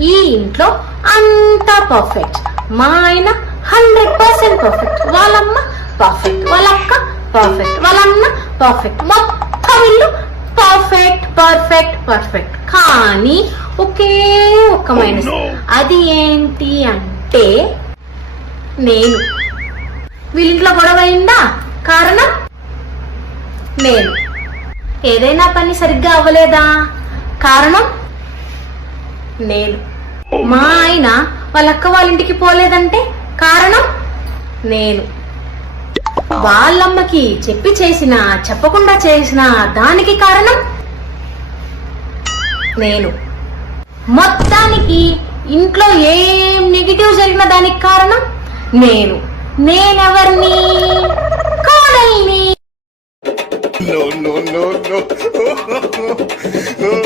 ఈ ఇంట్లో అంతా పర్ఫెక్ట్. మా ఆయన 100% పర్ఫెక్ట్, వాళ్ళమ్మ పర్ఫెక్ట్, వాళ్ళ అక్క పర్ఫెక్ట్, వాళ్ళ అన్న పర్ఫెక్ట్, మొత్తం ఇల్లు పర్ఫెక్ట్ పర్ఫెక్ట్ పర్ఫెక్ట్. కానీ ఒకే ఒక్క మైనస్. అది ఏంటి అంటే నేను. వీళ్ళింట్లో గొడవ అయిందా? కారణం నేను. ఏదైనా పని సరిగ్గా అవ్వలేదా? కారణం నేను. మా ఆయన వాళ్ళ అక్క వాళ్ళ ఇంటికి పోలేదంటే కారణం నేను. వాళ్ళమ్మకి చెప్పి చేసినా చెప్పకుండా చేసినా దానికి కారణం నేను. మొత్తానికి ఇంట్లో ఏం నెగిటివ్ జరిగిన దానికి కారణం నేను. నేనెవరిని? కోడల్ని. No, no, no, no.